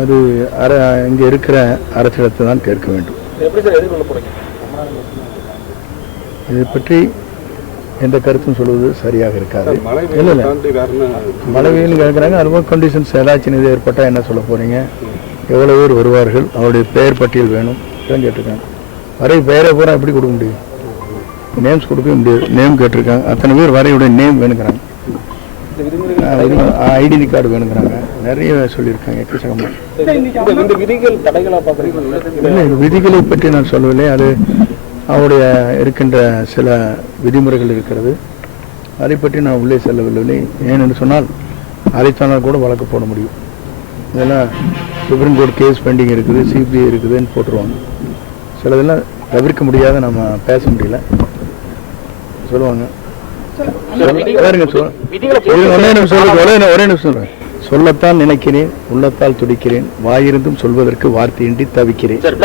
அது இங்கே இருக்கிற அரசிடத்தை தான் கேட்க வேண்டும். இதை பற்றி எந்த கருத்தும் சொல்வது சரியாக இருக்காது. இல்லை இல்லை, மழை வெயில் கேட்குறாங்க. அதுபோல் கண்டிஷன்ஸ் ஏதாச்சும் இது ஏற்பட்டால் என்ன சொல்ல போகிறீங்க, எவ்வளோ பேர் வருவார்கள், அவருடைய பெயர் பட்டியல் வேணும் தான் கேட்டிருக்காங்க. வரை பெயரை பூரா எப்படி கொடுக்க முடியும், நேம்ஸ் கொடுக்கவே முடியாது. நேம் கேட்டிருக்காங்க. அத்தனை பேர் வரையுடைய நேம் வேணுங்கிறாங்க, ஐடென்டி கார்டு வேணுங்கிறாங்க, நிறைய சொல்லியிருக்காங்க எக்கச்சக்கமாக. இல்லை, விதிகளை பற்றி நான் சொல்லவில்லை. அது அவருடைய இருக்கின்ற சில விதிமுறைகள் இருக்கிறது, அதை பற்றி நான் உள்ளே செல்லவில்லை. ஏனென்று சொன்னால் அதைத்தானால் கூட வழக்கு போட முடியும். இதெல்லாம் சுப்ரீம் கோர்ட் கேஸ் பெண்டிங் இருக்குது, சிபிஐ இருக்குதுன்னு போட்டுருவாங்க. சிலதெல்லாம் தவிர்க்க முடியாத நம்ம பேச முடியல சொல்லுவாங்க. ஒரே நிமிஷம் சொல்றேன். சொல்லத்தான் நினைக்கிறேன், உள்ளத்தால் துடிக்கிறேன், வாயிருந்தும் சொல்வதற்கு வார்த்தையின்றி தவிக்கிறேன்.